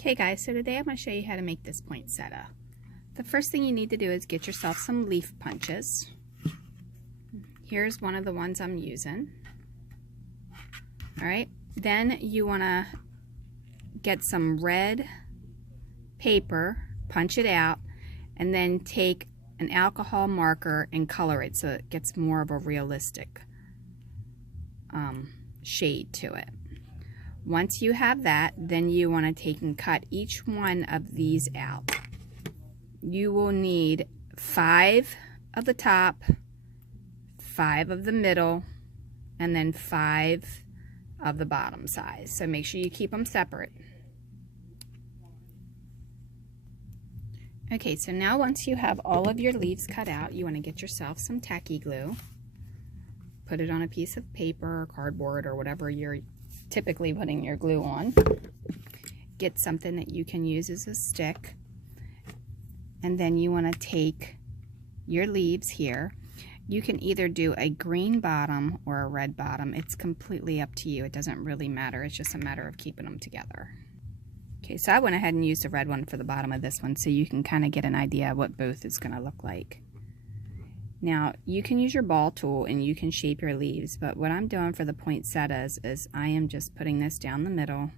Okay guys, so today I'm going to show you how to make this poinsettia. The first thing you need to do is get yourself some leaf punches. Here's one of the ones I'm using. Alright, then you want to get some red paper, punch it out, and then take an alcohol marker and color it so it gets more of a realistic shade to it. Once you have that, then you want to take and cut each one of these out. You will need 5 of the top, 5 of the middle, and then 5 of the bottom size. So make sure you keep them separate. Okay, so now once you have all of your leaves cut out, you want to get yourself some tacky glue. Put it on a piece of paper or cardboard or whatever you're typically putting your glue on. Get something that you can use as a stick, and then you want to take your leaves here. You can either do a green bottom or a red bottom. It's completely up to you. It doesn't really matter. It's just a matter of keeping them together. Okay, so I went ahead and used the red one for the bottom of this one so you can kind of get an idea of what both is going to look like. Now, you can use your ball tool and you can shape your leaves, but what I'm doing for the poinsettias is I am just putting this down the middle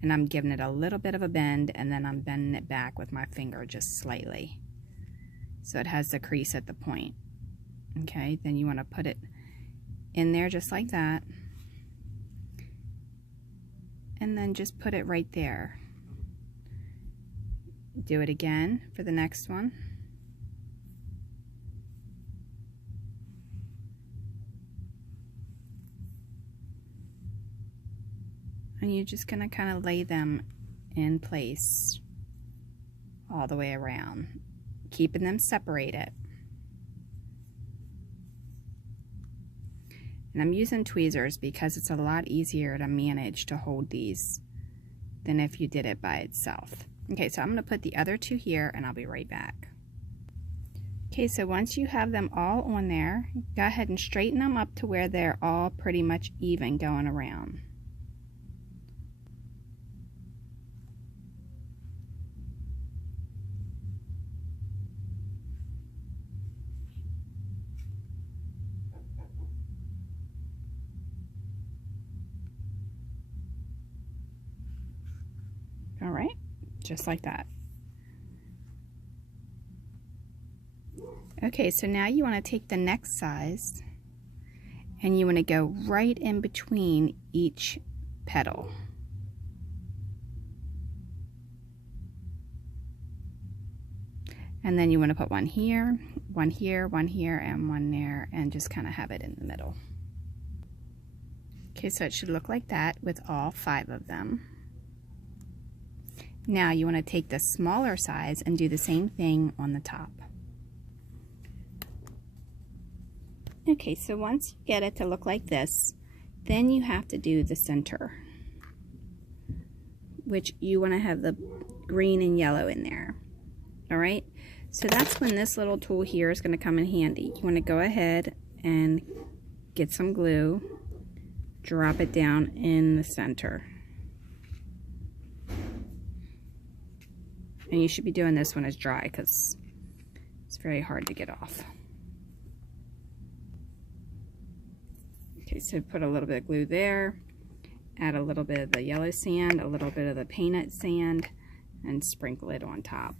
and I'm giving it a little bit of a bend, and then I'm bending it back with my finger just slightly so it has the crease at the point. Okay, then you want to put it in there just like that, and then just put it right there. Do it again for the next one. And you're just going to kind of lay them in place all the way around, keeping them separated. And I'm using tweezers because it's a lot easier to manage to hold these than if you did it by itself. Okay, so I'm going to put the other 2 here and I'll be right back. Okay, so once you have them all on there, go ahead and straighten them up to where they're all pretty much even going around. All right, just like that. Okay, so now you want to take the next size and you want to go right in between each petal. And then you want to put one here, one here, one here, and one there, and just kind of have it in the middle. Okay, so it should look like that with all 5 of them. Now you want to take the smaller size and do the same thing on the top. Okay, so once you get it to look like this, then you have to do the center, which you want to have the green and yellow in there. All right, so that's when this little tool here is going to come in handy. You want to go ahead and get some glue, drop it down in the center. And you should be doing this when it's dry because it's very hard to get off. Okay, so put a little bit of glue there, add a little bit of the yellow sand, a little bit of the painted sand, and sprinkle it on top.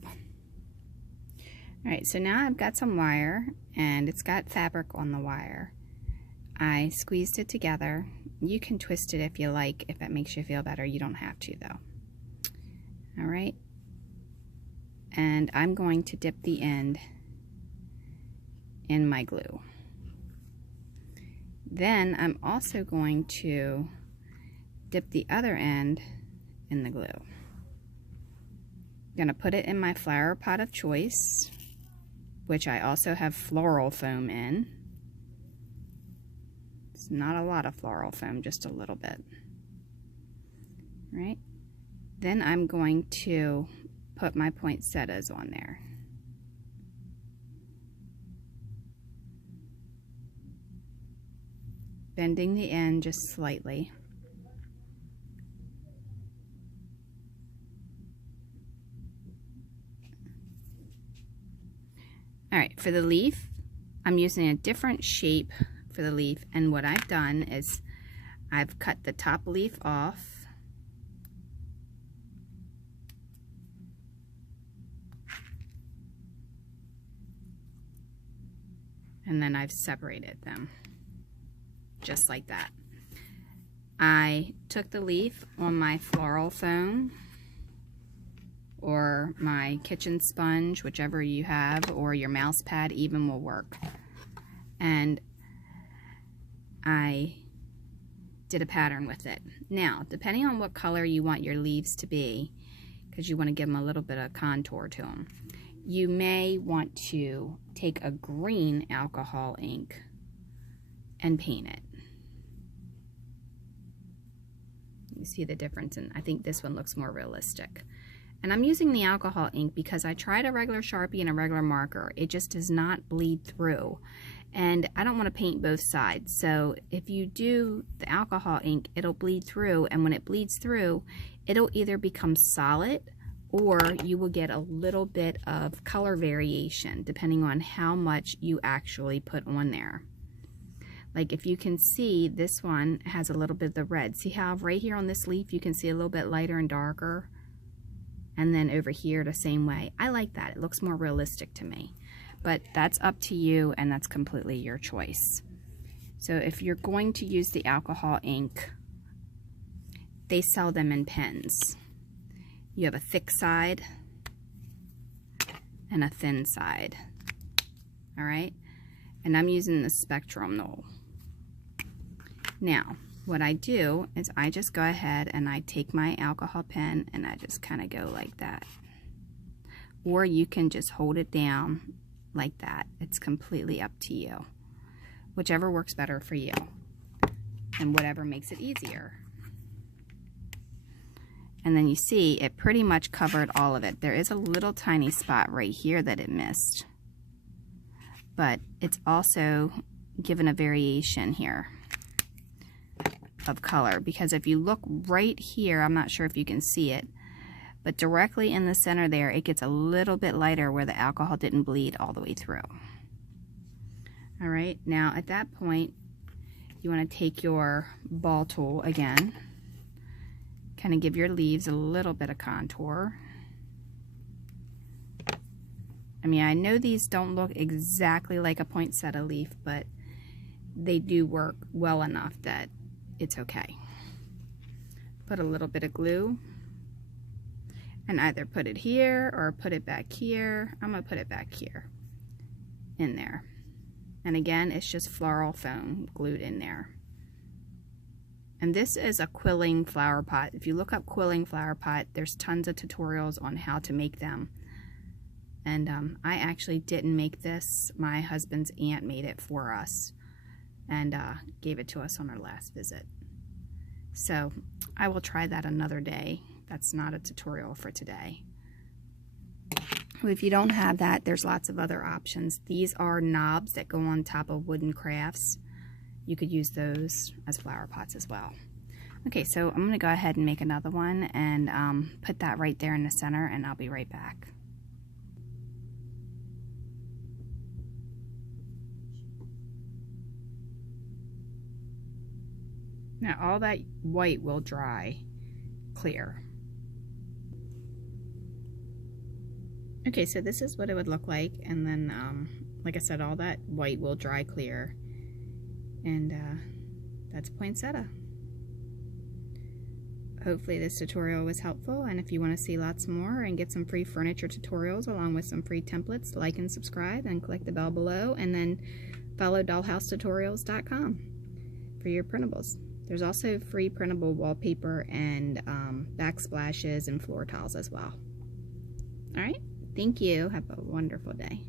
Alright, so now I've got some wire, and it's got fabric on the wire. I squeezed it together. You can twist it if you like, if that makes you feel better. You don't have to though. Alright. And I'm going to dip the end in my glue. Then I'm also going to dip the other end in the glue. I'm going to put it in my flower pot of choice, which I also have floral foam in. It's not a lot of floral foam, just a little bit. Right? Then I'm going to put my poinsettias on there. Bending the end just slightly. All right, for the leaf, I'm using a different shape for the leaf, and what I've done is I've cut the top leaf off. And then I've separated them, just like that. I took the leaf on my floral foam or my kitchen sponge, whichever you have, or your mouse pad even will work. And I did a pattern with it. Now, depending on what color you want your leaves to be, because you want to give them a little bit of contour to them, you may want to take a green alcohol ink and paint it. You see the difference, and I think this one looks more realistic. And I'm using the alcohol ink because I tried a regular Sharpie and a regular marker. It just does not bleed through. And I don't want to paint both sides. So if you do the alcohol ink, it'll bleed through, and when it bleeds through, it'll either become solid or you will get a little bit of color variation depending on how much you actually put on there. Like if you can see, this one has a little bit of the red. See how right here on this leaf you can see a little bit lighter and darker? And then over here the same way. I like that. It looks more realistic to me. But that's up to you, and that's completely your choice. So if you're going to use the alcohol ink, they sell them in pens. You have a thick side and a thin side. All right? And I'm using the Spectrum Knoll. Now, what I do is I just go ahead and I take my alcohol pen and I just kind of go like that. Or you can just hold it down like that. It's completely up to you. Whichever works better for you. And whatever makes it easier. And then you see it pretty much covered all of it. There is a little tiny spot right here that it missed. But it's also given a variation here of color, because if you look right here, I'm not sure if you can see it, but directly in the center there, it gets a little bit lighter where the alcohol didn't bleed all the way through. All right, now at that point, you want to take your ball tool again, kind of give your leaves a little bit of contour. I mean, I know these don't look exactly like a poinsettia leaf, but they do work well enough that it's okay. Put a little bit of glue and either put it here or put it back here. I'm going to put it back here in there. And again, it's just floral foam glued in there. And this is a quilling flower pot. If you look up quilling flower pot, there's tons of tutorials on how to make them. And I actually didn't make this. My husband's aunt made it for us and gave it to us on our last visit. So I will try that another day. That's not a tutorial for today. If you don't have that, there's lots of other options. These are knobs that go on top of wooden crafts. You could use those as flower pots as well. Okay, so I'm going to go ahead and make another one and put that right there in the center, and I'll be right back. Now all that white will dry clear. Okay, so this is what it would look like, and then like I said, all that white will dry clear, and that's poinsettia. Hopefully this tutorial was helpful, and if you want to see lots more and get some free furniture tutorials along with some free templates, like and subscribe and click the bell below, and then follow dollhousetutorials.com for your printables. There's also free printable wallpaper and backsplashes and floor tiles as well. All right, thank you. Have a wonderful day.